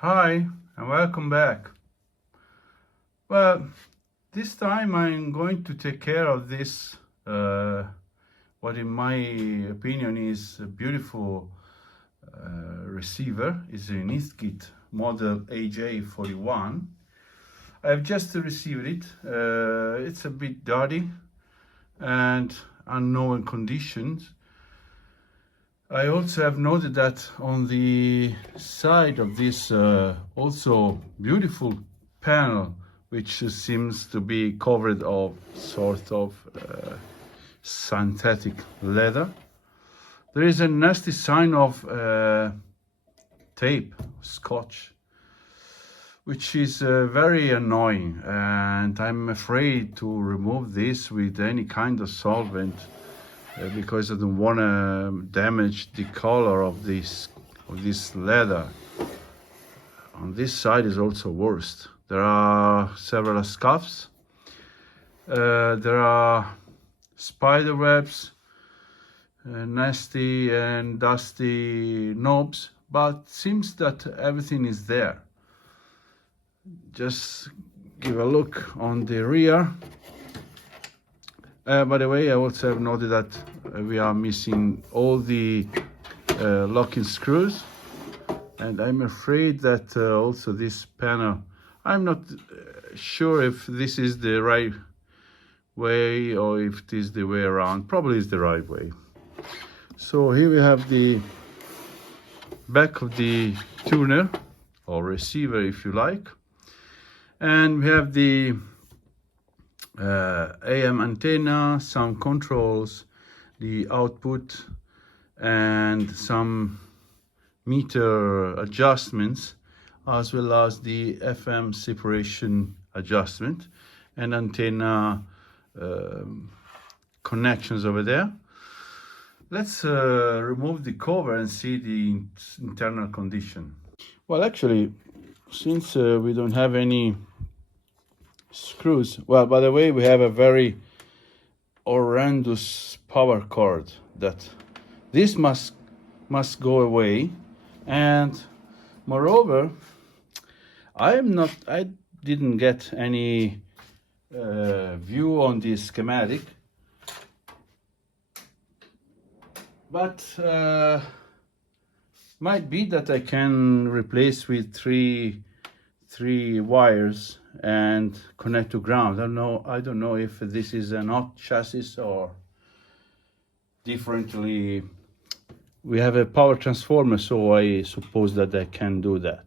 Hi and welcome back. Well, this time I'm going to take care of this, what in my opinion is a beautiful receiver. It's an Heathkit model AJ41. I've just received it. It's a bit dirty and unknown conditions. I also have noted that on the side of this also beautiful panel, which seems to be covered of sort of synthetic leather, there is a nasty sign of tape, scotch, which is very annoying, and I'm afraid to remove this with any kind of solvent. Because I don't want to damage the color of this leather. On this side is also worst. There are several scuffs. There are spider webs, nasty and dusty knobs, but seems that everything is there. Just give a look on the rear. By the way, I also have noted that we are missing all the locking screws, and I'm afraid that also this panel, I'm not sure if this is the right way or if it is the way around. Probably is the right way. So here we have the back of the tuner or receiver, if you like, and we have the AM antenna, some controls, the output, and some meter adjustments, as well as the FM separation adjustment and antenna connections over there. Let's remove the cover and see the internal condition. Well, actually, since we don't have any screws. Well, by the way, we have a very horrendous power cord that this must go away. And moreover, I didn't get any view on the schematic, but might be that I can replace with three wires and connect to ground. I don't know if this is an hot chassis or differently. We have a power transformer, so I suppose that I can do that.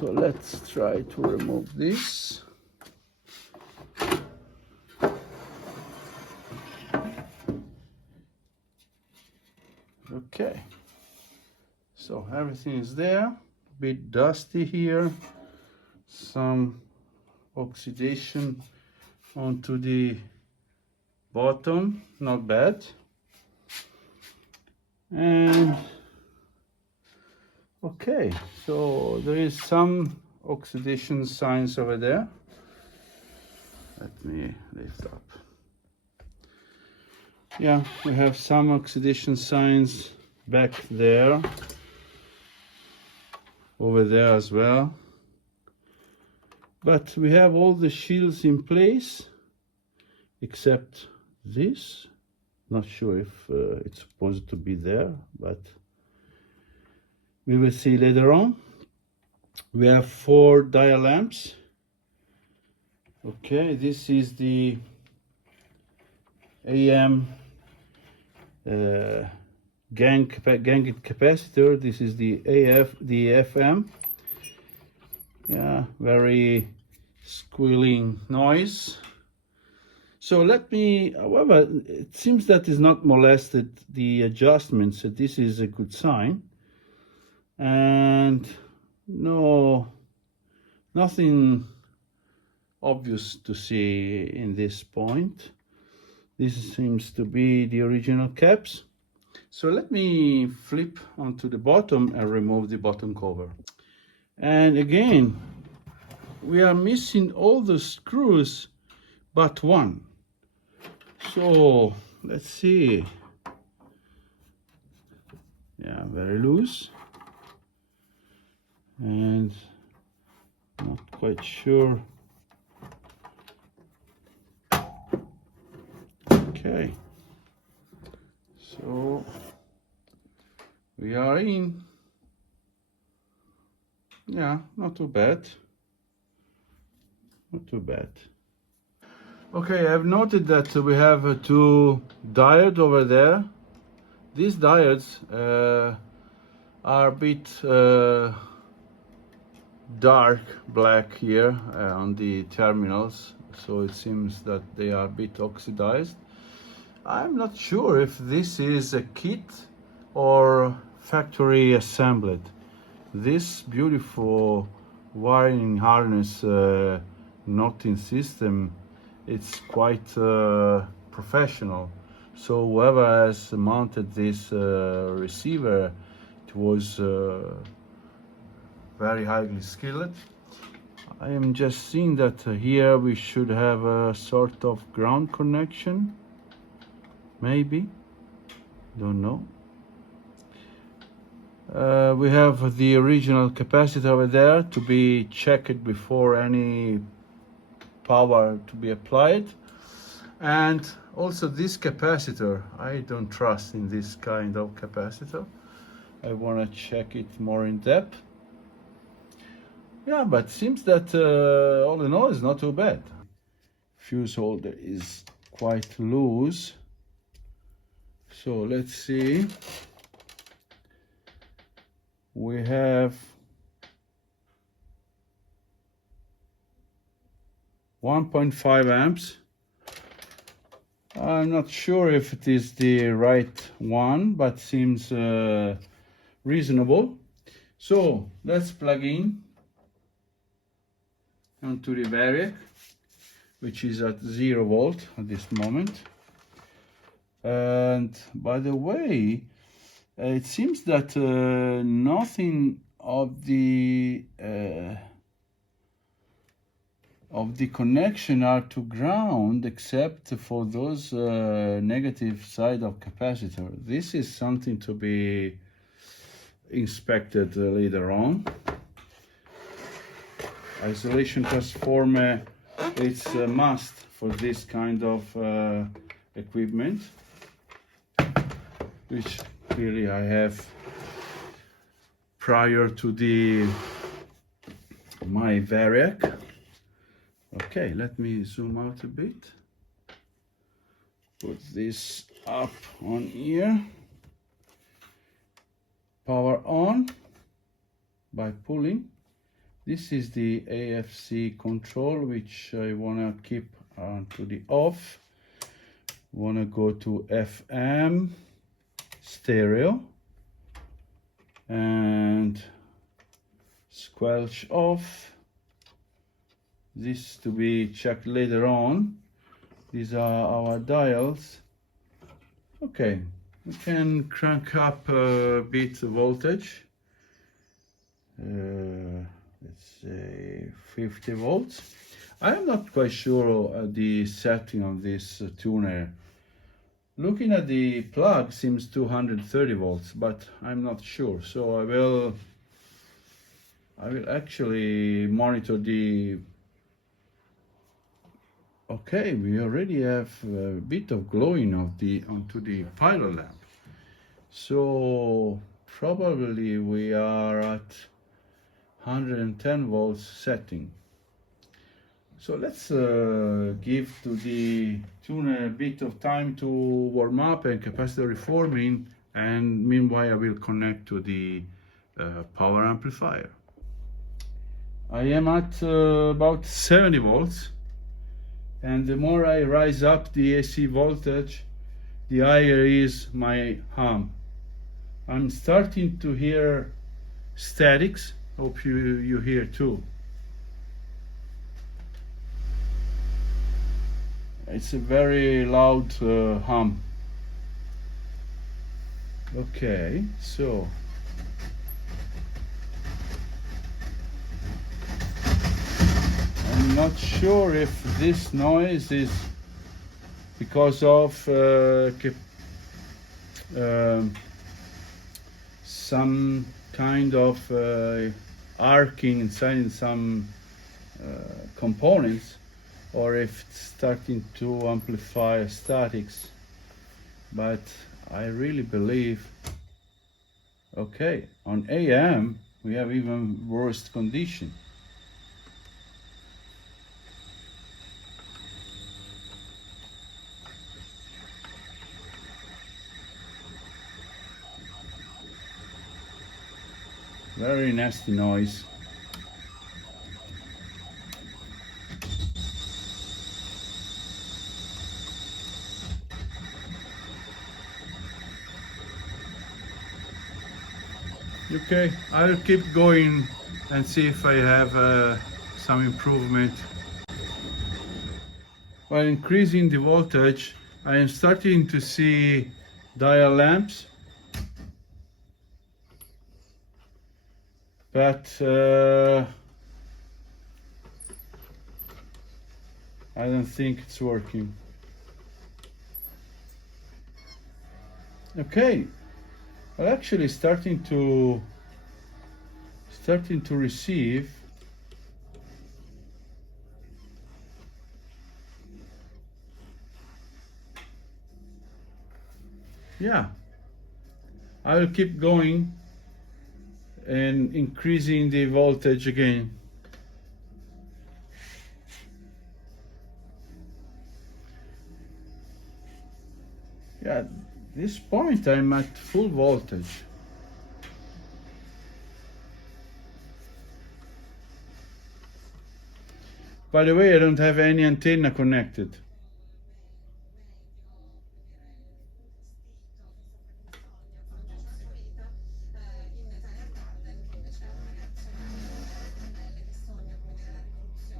So let's try to remove this. Okay, so everything is there. A bit dusty here, some oxidation onto the bottom, not bad. And okay, so there is some oxidation signs over there. Let me lift up. Yeah, we have some oxidation signs back there, over there as well. But we have all the shields in place, except this. Not sure if it's supposed to be there, but we will see later on. We have 4 dial lamps. Okay, this is the AM gang capacitor. This is the FM. Yeah, very squealing noise. So let me, however, it seems that is not molested the adjustments, so this is a good sign. And nothing obvious to see in this point. This seems to be the original caps. So let me flip onto the bottom and remove the bottom cover. And again, we are missing all the screws but one. So let's see. Yeah, very loose. And and not quite sure. Okay, so we are in. Yeah, not too bad. Not too bad. Okay, I've noted that we have two diodes over there. These diodes are a bit dark black here on the terminals, so it seems that they are a bit oxidized. I'm not sure if this is a kit or factory assembled. This beautiful wiring harness knotting system, it's quite professional. So whoever has mounted this receiver, it was very highly skilled. I am just seeing that here we should have a sort of ground connection, maybe, don't know. We have the original capacitor over there to be checked before any power to be applied. And also this capacitor, I don't trust in this kind of capacitor. I want to check it more in depth. Yeah, but seems that all in all is not too bad. Fuse holder is quite loose. So let's see. We have 1.5 amps. I'm not sure if it is the right one, but seems reasonable. So let's plug in onto the variac, which is at 0 volt at this moment. And by the way, it seems that nothing of the connection are to ground except for those negative side of capacitor. This is something to be inspected later on. Isolation transformer, it's a must for this kind of equipment, which clearly I have prior to my variac. Okay, let me zoom out a bit. Put this up on here. Power on by pulling. This is the AFC control, which I want to keep to the off. Want to go to FM stereo and squelch off. This to be checked later on. These are our dials. Okay, we can crank up a bit voltage. Let's say 50 volts. I am not quite sure the setting of this tuner. Looking at the plug seems 230 volts, but I'm not sure. So I will actually monitor the. Okay, we already have a bit of glowing onto the pilot lamp. So probably we are at 110 volts setting. So let's give to the tuner a bit of time to warm up and capacitor reforming, and meanwhile I will connect to the power amplifier. I am at about 70 volts. And the more I rise up the AC voltage, the higher is my hum. I'm starting to hear statics. Hope you hear too. It's a very loud hum. Okay, so I'm not sure if this noise is because of some kind of arcing inside some components, or if it's starting to amplify statics. But I really believe, okay, on AM we have even worse condition. Very nasty noise. Okay, I'll keep going and see if I have some improvement. While increasing the voltage, I am starting to see dial lamps, but I don't think it's working. Okay, well, actually starting to receive. Yeah, I will keep going and increasing the voltage again. Yeah, at this point I'm at full voltage. By the way, I don't have any antenna connected.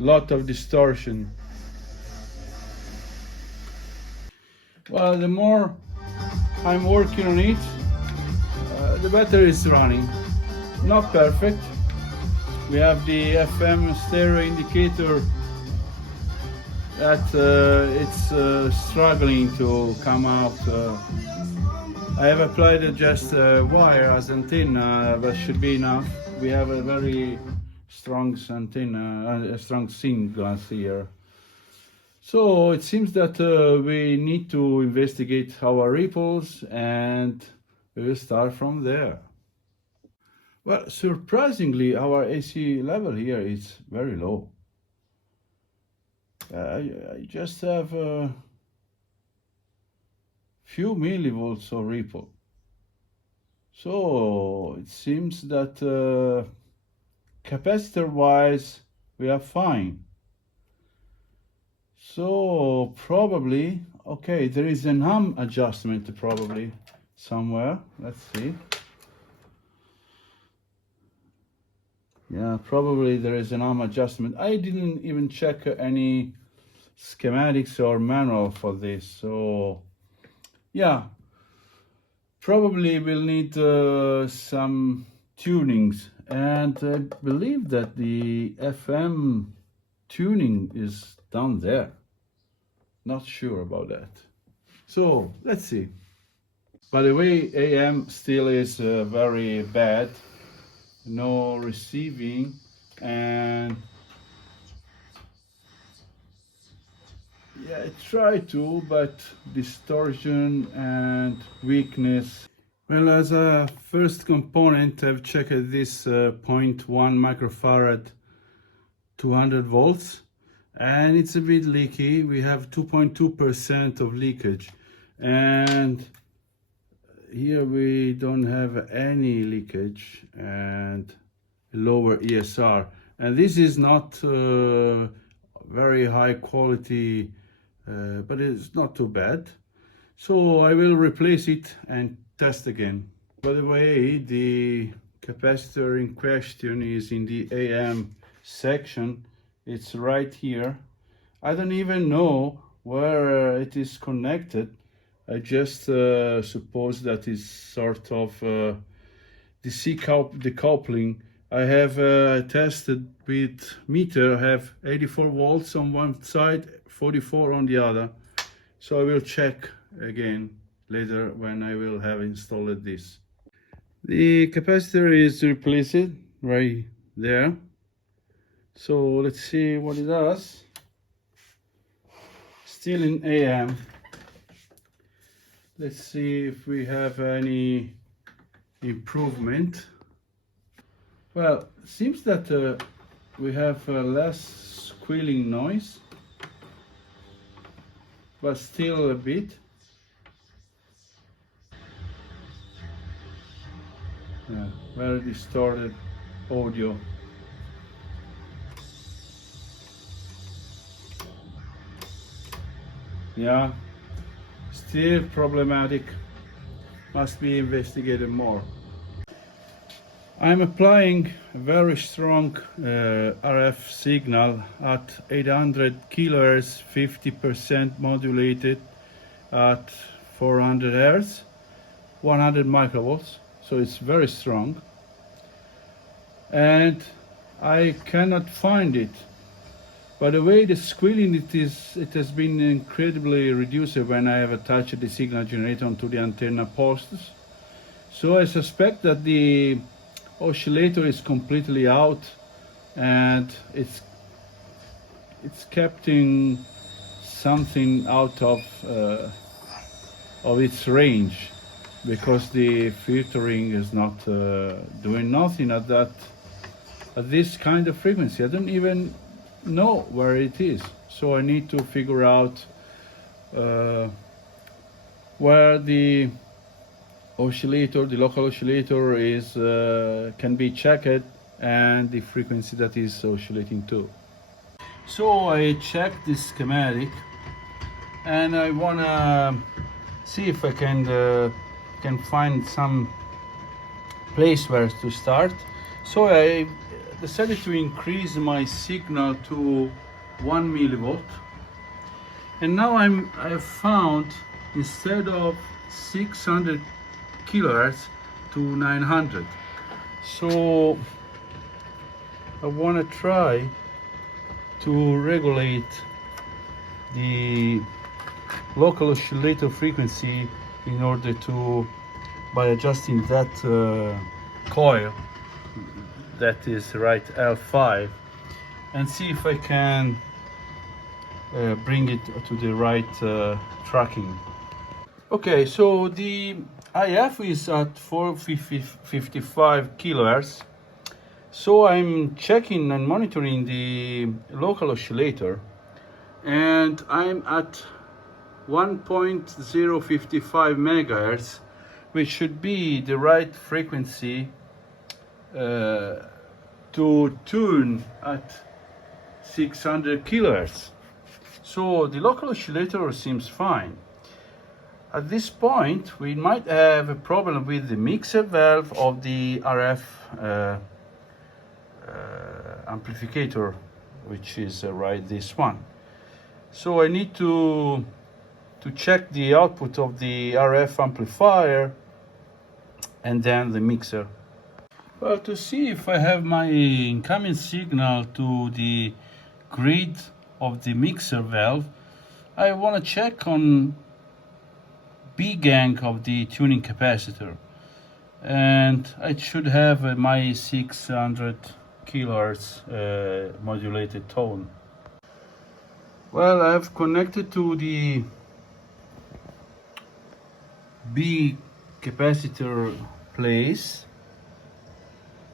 Lot of distortion. Well, the more I'm working on it, the better it's running. Not perfect. We have the FM stereo indicator that it's struggling to come out. I have applied just a wire as antenna, but should be enough. We have a very strong antenna, a strong signal here. So it seems that we need to investigate our ripples, and we will start from there. Well, surprisingly, our AC level here is very low. I just have a few millivolts of ripple. So it seems that capacitor-wise, we are fine. So probably, okay, there is an hum adjustment probably somewhere. Let's see. Yeah, probably there is an arm adjustment. I didn't even check any schematics or manual for this. So yeah, probably we'll need some tunings. And I believe that the FM tuning is down there. Not sure about that. So let's see. By the way, AM still is very bad. No receiving, and yeah, I try to, but distortion and weakness. Well, as a first component, I've checked this 0.1 microfarad 200 volts, and it's a bit leaky. We have 2.2% of leakage, and here we don't have any leakage and lower ESR. And this is not very high quality, but it's not too bad. So I will replace it and test again. By the way, the capacitor in question is in the AM section. It's right here. I don't even know where it is connected. I just suppose that is sort of decoupling. I have tested with meter. I have 84 volts on one side, 44 on the other. So I will check again later when I will have installed this. The capacitor is replaced right there. So let's see what it does. Still in AM. Let's see if we have any improvement. Well, it seems that we have less squealing noise, but still a bit. Yeah, very distorted audio. Yeah, still problematic. Must be investigated more. I'm applying a very strong RF signal at 800 kilohertz, 50% modulated at 400 hertz, 100 microvolts. So it's very strong. And I cannot find it. By the way, the squealing, it has been incredibly reduced when I have attached the signal generator onto the antenna posts. So I suspect that the oscillator is completely out and it's keeping something out of its range, because the filtering is not doing nothing at this kind of frequency. I don't even know where it is, so I need to figure out where the oscillator, the local oscillator, is can be checked, and the frequency that is oscillating to. So I checked this schematic, and I wanna see if I can find some place where to start. So I decided to increase my signal to 1 millivolt, and now I've found, instead of 600 kilohertz, to 900. So I want to try to regulate the local oscillator frequency in order to, by adjusting that coil that is right L5, and see if I can bring it to the right tracking. Okay, so the IF is at 455 kilohertz. So I'm checking and monitoring the local oscillator, and I'm at 1.055 megahertz, which should be the right frequency to tune at 600 kilohertz. So the local oscillator seems fine. At this point, we might have a problem with the mixer valve of the RF amplificator, which is right this one. So I need to check the output of the RF amplifier and then the mixer. Well, to see if I have my incoming signal to the grid of the mixer valve, I want to check on B gang of the tuning capacitor, and I should have my 600 kilohertz modulated tone. Well, I've connected to the B capacitor place,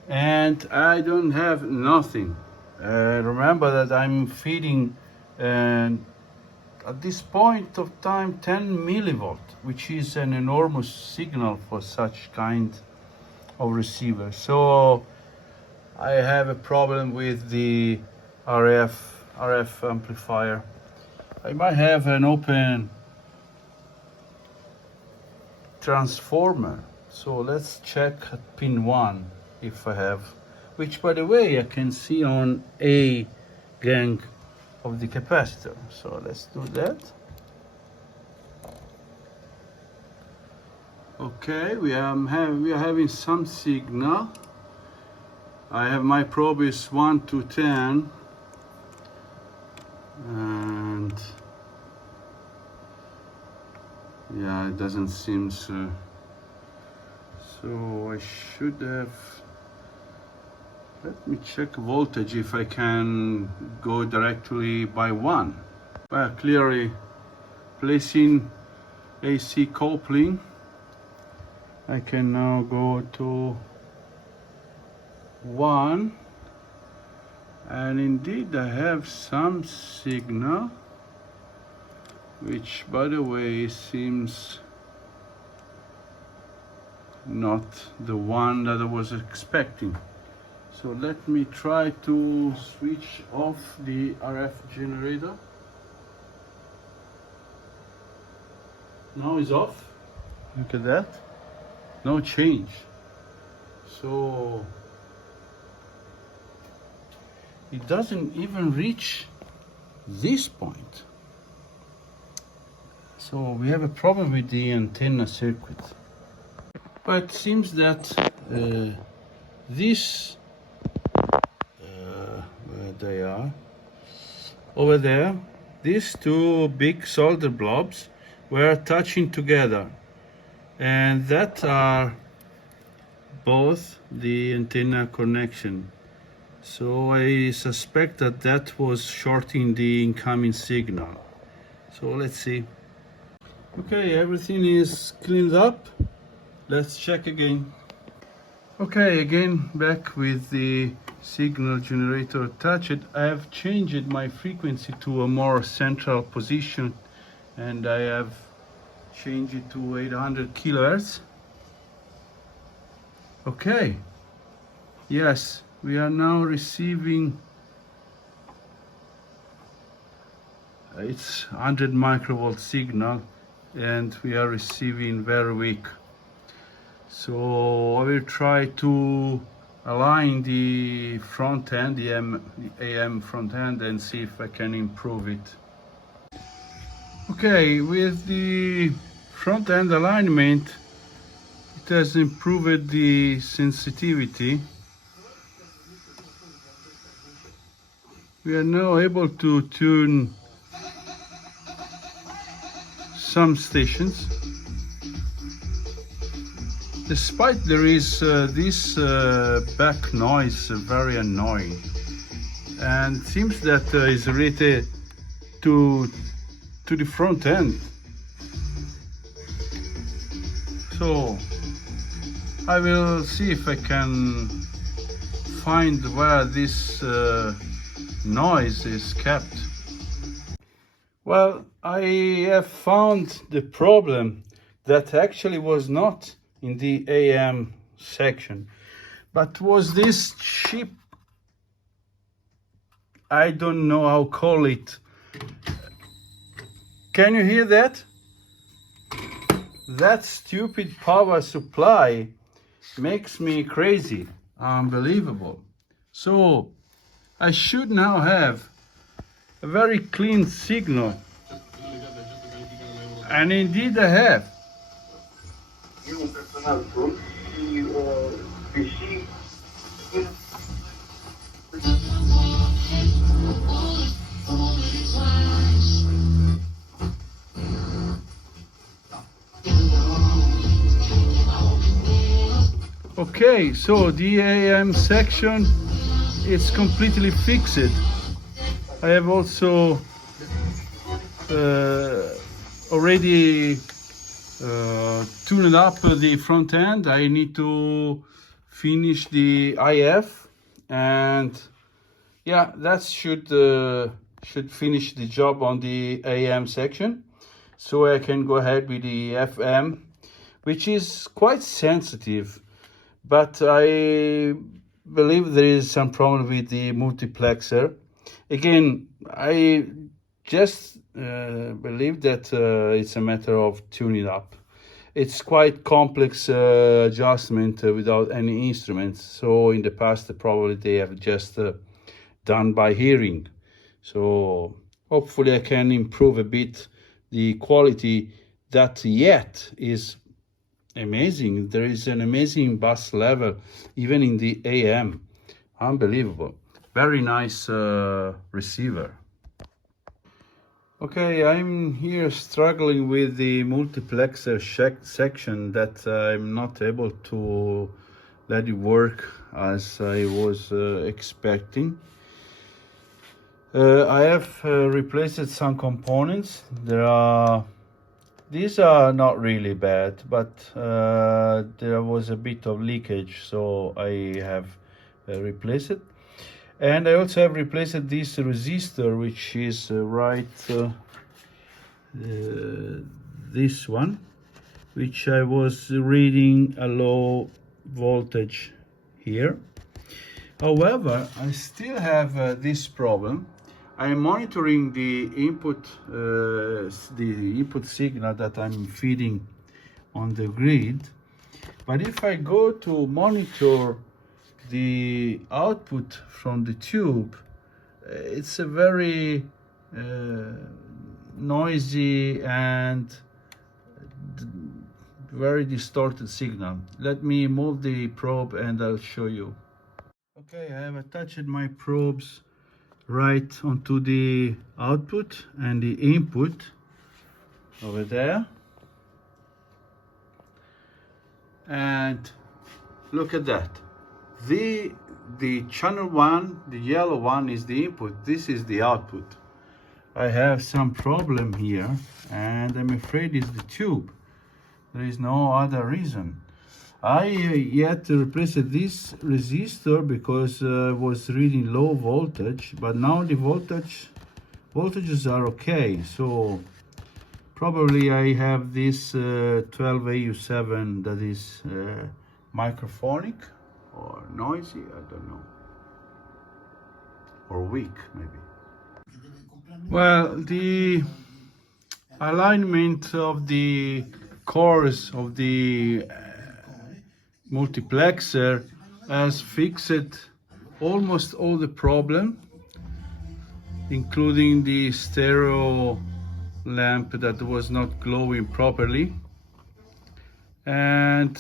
and I don't have nothing. Remember that I'm feeding at this point of time 10 millivolt, which is an enormous signal for such kind of receiver. So I have a problem with the RF amplifier. I might have an open transformer. So let's check at pin 1 if I have, which by the way I can see on A gang of the capacitor. So let's do that. Okay, we are having some signal. I have my probe is 1 to 10, and yeah, it doesn't seem so. So I should have Let me check voltage if I can go directly by 1. Well, clearly placing AC coupling, I can now go to 1, and indeed I have some signal, which by the way seems not the one that I was expecting. So let me try to switch off the RF generator. Now it's off. Look at that. No change. So it doesn't even reach this point. So we have a problem with the antenna circuit. But it seems that this, where they are, over there, these two big solder blobs were touching together, and that are both the antenna connection. So I suspect that that was shorting the incoming signal. So let's see. Okay, everything is cleaned up. Let's check again. Okay, again back with the signal generator attached. I have changed my frequency to a more central position, and I have changed it to 800 kilohertz. Okay, yes, we are now receiving, it's 100 microvolt signal, and we are receiving very weak. So I will try to align the front end, the AM front end, and see if I can improve it. Okay, with the front end alignment, it has improved the sensitivity. We are now able to tune some stations. Despite there is this back noise, very annoying, and it seems that is related to the front end. So I will see if I can find where this noise is kept. Well, I have found the problem that actually was not in the AM section, but was this cheap, I don't know how to call it. Can you hear that? That stupid power supply makes me crazy. Unbelievable. So I should now have a very clean signal, and indeed I have. Okay, so the AM section is completely fixed. I have also already tuned up the front end. I need to finish the IF, and yeah, that should finish the job on the AM section, so I can go ahead with the FM, which is quite sensitive, but I believe there is some problem with the multiplexer. Again, I just believe that it's a matter of tuning up. It's quite complex adjustment without any instruments. So in the past, probably they have just done by hearing. So hopefully I can improve a bit the quality that yet is amazing. There is an amazing bass level, even in the AM. Unbelievable. Very nice receiver. Okay, I'm here struggling with the multiplexer section that I'm not able to let it work as I was expecting. I have replaced some components. These are not really bad, but there was a bit of leakage, so I have replaced it. And I also have replaced this resistor, which is this one, which I was reading a low voltage here. However, I still have this problem. I am monitoring the input signal that I'm feeding on the grid. But if I go to monitor the output from the tube, it's a very noisy and very distorted signal. Let me move the probe and I'll show you. Okay, I have attached my probes right onto the output and the input over there. And look at that. The channel 1, the yellow one, is the input. This is the output. I have some problem here, and I'm afraid it's the tube. There is no other reason. I yet replaced this resistor because I was reading low voltage, but now the voltages are okay. So probably I have this 12AU7 that is microphonic or noisy, I don't know, or weak maybe. Well, the alignment of the cores of the multiplexer has fixed almost all the problem, including the stereo lamp that was not glowing properly. And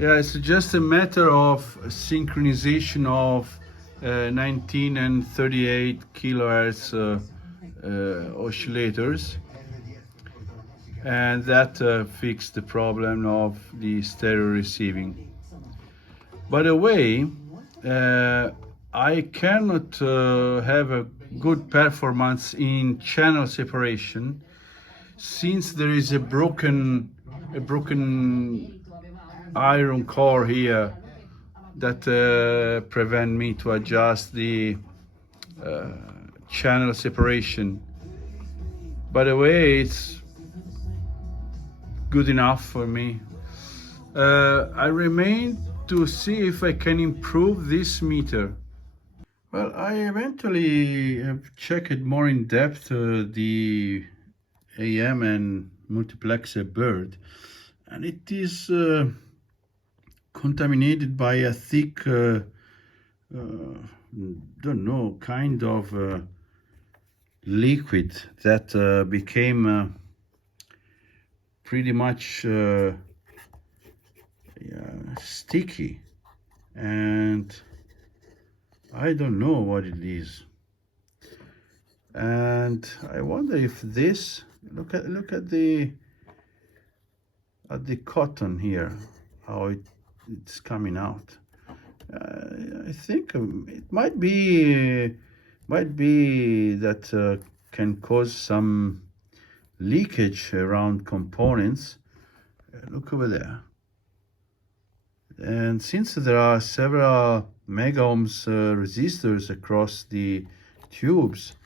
yeah, it's just a matter of synchronization of 19 and 38 kilohertz oscillators, and that fixed the problem of the stereo receiving. By the way, I cannot have a good performance in channel separation since there is a broken iron core here that prevent me to adjust the channel separation. By the way, it's good enough for me. I remain to see if I can improve this meter. Well, I eventually have checked more in depth the AM and multiplexer bird, and it is contaminated by a thick, don't know, kind of liquid that became pretty much sticky, and I don't know what it is. And I wonder if this, look at the cotton here, how it's coming out. I think it might be that can cause some leakage around components. Look over there. And since there are several mega ohms resistors across the tubes,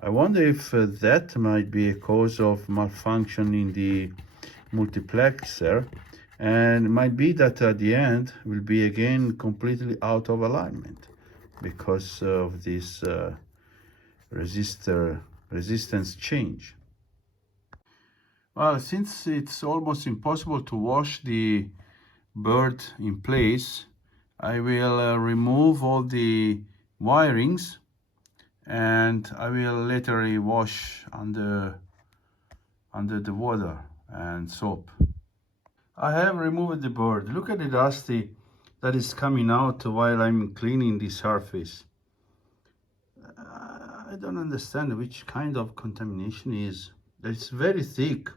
I wonder if that might be a cause of malfunction in the multiplexer, and it might be that at the end will be again completely out of alignment because of this resistance change. Well, since it's almost impossible to wash the bird in place, I will remove all the wirings, and I will later wash under the water and soap. I have removed the bird. Look at the dusty that is coming out while I'm cleaning the surface. I don't understand which kind of contamination is. It's very thick.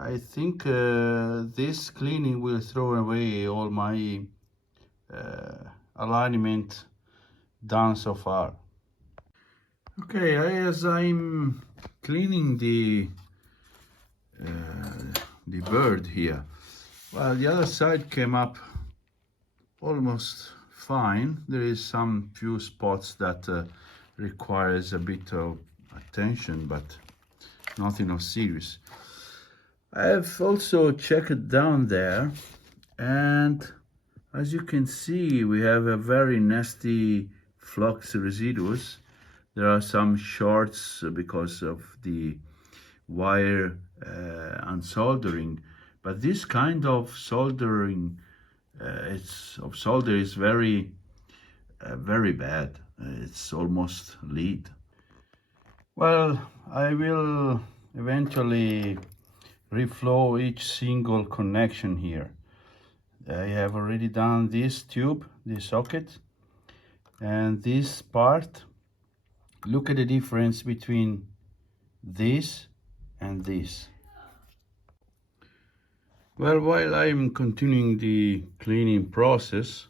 I think this cleaning will throw away all my alignment done so far. Okay, as I'm cleaning the bird here, well, the other side came up almost fine. There is some few spots that requires a bit of attention, but nothing of serious. I have also checked down there, and as you can see, we have a very nasty flux residues. There are some shorts because of the wire unsoldering, but this kind of soldering solder is very bad. It's almost lead. Well, I will eventually reflow each single connection here. I have already done this tube, this socket, and this part. Look at the difference between this and this. Well, while I'm continuing the cleaning process,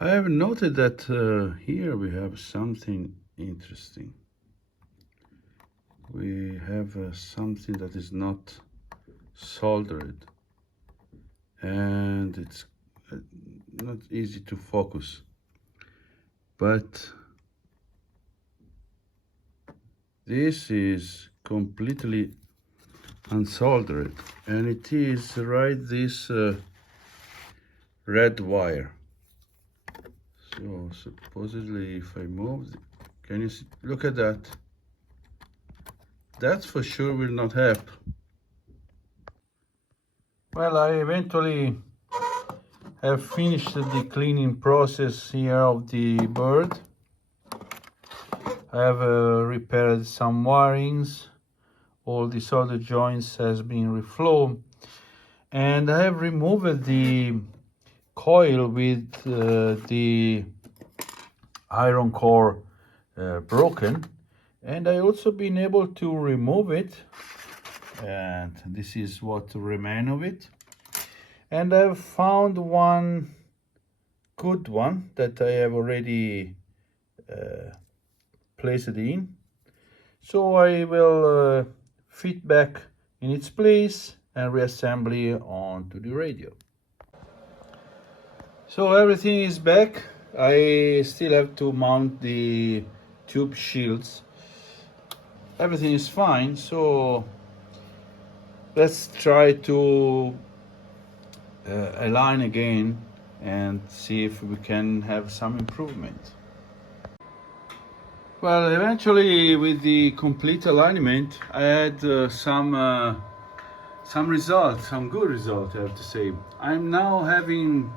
I have noted that here we have something interesting. We have something that is not soldered, and it's not easy to focus, but this is completely unsoldered, and it is right this red wire. So supposedly if I move, can you see, look at that? That for sure will not help. Well, I eventually have finished the cleaning process here of the bird. I have repaired some wirings. All the solder joints has been reflowed, and I have removed the coil with the iron core broken, and I also been able to remove it, and this is what remain of it. And I've found one good one that I have already placed it in, so I will fit back in its place and reassembly onto the radio. So everything is back. I still have to mount the tube shields. Everything is fine, so let's try to align again and see if we can have some improvement. Well, eventually with the complete alignment, I had some results, some good results, I have to say. I'm now having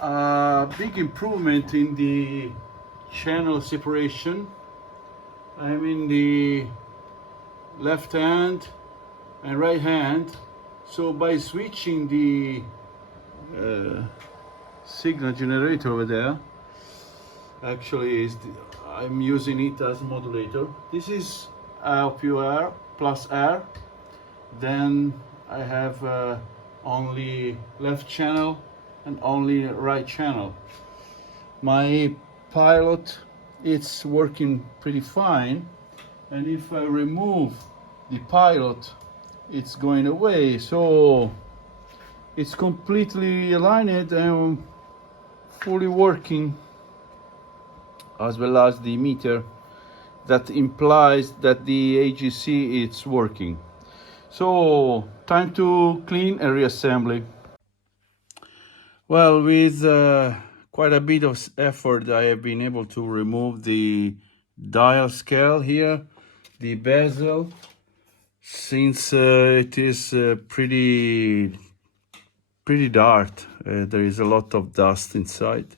a big improvement in the channel separation. I'm in the left hand and right hand. So by switching the signal generator over there, actually I'm using it as a modulator. This is pure plus R. Then I have only left channel and only right channel. My pilot, it's working pretty fine, and if I remove the pilot, it's going away. So it's completely aligned and fully working, as well as the meter that implies that the AGC is working. So time to clean and reassembly. Well, with quite a bit of effort, I have been able to remove the dial scale here, the bezel, since it is pretty dark. There is a lot of dust inside,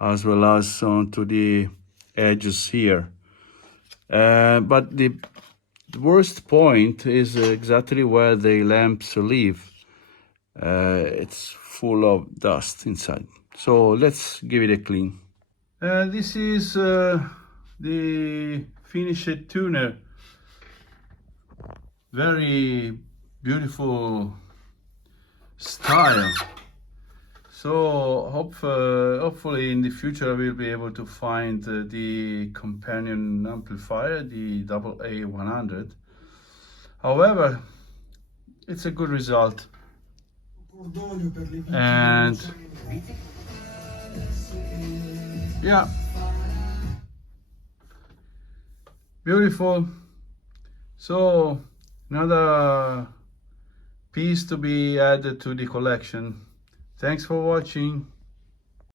as well as onto the edges here. But the worst point is exactly where the lamps live. It's full of dust inside. So let's give it a clean. This is the finished tuner. Very beautiful style. So hopefully in the future I will be able to find the companion amplifier, the AA100. However, it's a good result. And yeah, beautiful. So another piece to be added to the collection. Thanks for watching.